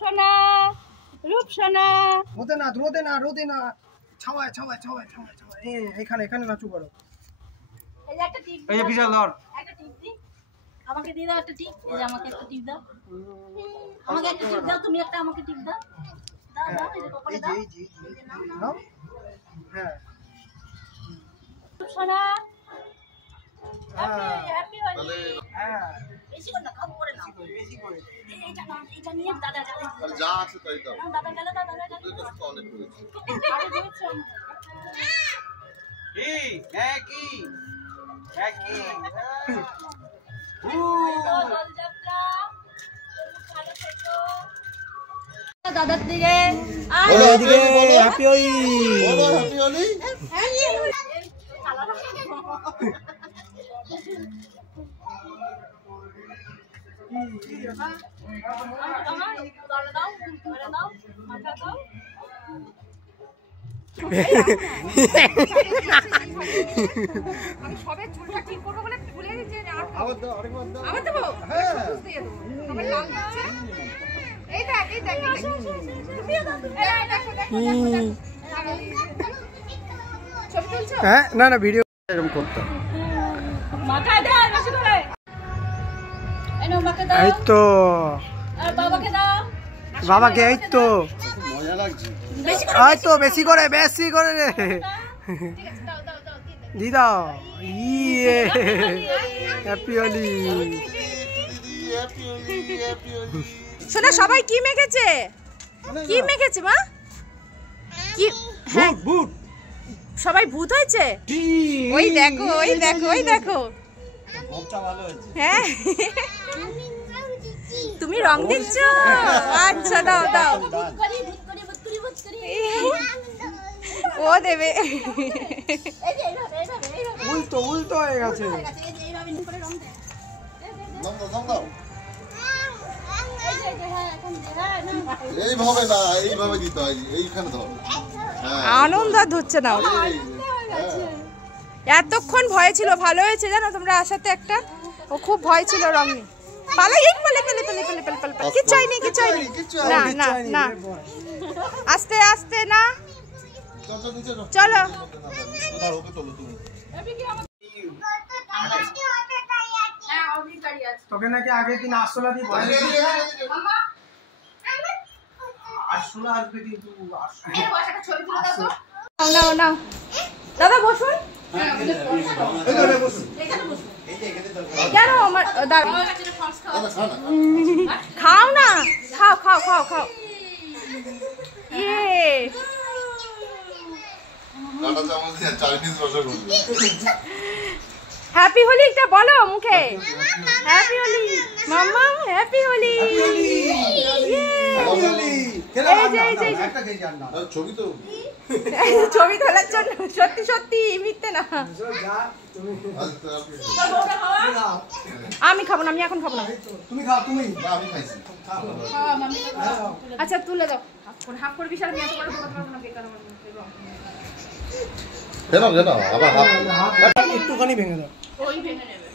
সোনা রূপসোনা রোদে না ছাওয়ায় এখানে নাচু করো। এই যে একটা টিপ, এই যে বিশাল ধর একটা টিপ দি, আমাকে দিয়ে দাও একটা টিপ। এই যে আমাকে একটা টিপ দাও, আমাকে একটা টিপ দাও, তুমি একটা আমাকে টিপ দাও। দাও এই যে কপালে দাও। নাও হ্যাঁ রূপসোনা হ্যাপি হোলি। হ্যাঁ বেশি করে না, কম করে নাও, বেশি করে। এইটা নিয়ে দাদা যা আছে তাই দাও। দাদা গেলে দাদা গেলে তোর কাছে তো অনেক রয়েছে। আরে দিচ্ছি কি দাদার দিকে হ্যাপি হোলি। বলো হ্যাপি হোলি। আমি সবে চুলটা ঠিক করবো বলে ভুলে গেছি। আবার দাও আরেকবার দাও। আবার দেবো? হ্যাঁ সবাই লাল দিচ্ছে। এই দেখ ছবি তুলছো? হ্যাঁ না ভিডিও এরকম করতাম। মাথায় দাও বেশি করে, এই নাও মাকে দাও। এই তো আর বাবাকে দাও, বাবাকে এই তো মজা লাগছে। এই তো বেশি করে রে ঠিক আছে, দাও দি দাও। ইয়ে হ্যাপি হোলি। হ্যাপি হোলি। শোনা সবাই কি মেখেছে? কি মেখেছে মা? কি? হ্যাঁ বুট সবাই ভূত হয়েছে। ওই দেখো ভোগটা ভালো হয়েছে। হ্যাঁ তুমি রং দিচ্ছো? আচ্ছা দাও ভূত করি ও দেবে। এই যে এইভাবে উল্টো হয়ে গেছে। এই যে এইভাবে করে রং দে। দাও। এই যে হ্যাঁ এখন দে, হ্যাঁ না এইভাবে না, এইভাবে দিতে হয়। এইখানে ধর। হ্যাঁ। আনন্দ আর ধরছে না। এতক্ষণ ভয় ছিল, ভালো হয়েছে জানো তোমরা আসাতে। একটা ও খুব ভয় ছিল রং নিয়ে। পালাই পেলে কিছু হয়নি না আস্তে না চলো। ওকে তোলো তুমি। তোকে নাকি আগের দিন আরশোলা দিয়ে ভয় আরশোলা আসবে কিন্তু নাও দাদা বসুন। কেন আমার খাও না, খাও ইয়ে কাটা চামচ দিয়ে চাইনিজ রসগোল্লা। হ্যাপি হোলিটা বলো মুখে। হ্যাপি হোলি মাম্মা, হ্যাপি হোলি। ছবি তো ছবি তোলার জন্য সত্যি মিথ্যে না। আমি খাবো না, আমি এখন খাবো না। তুমি খাও তুমি। আমি খাইছি। আচ্ছা তুলে দাও হাফ করে। বিশাল আমি এত করে দেবো না, বেকার আমার আবার একটুখানি ভেঙে দাও। ওই ভেঙে নেবে।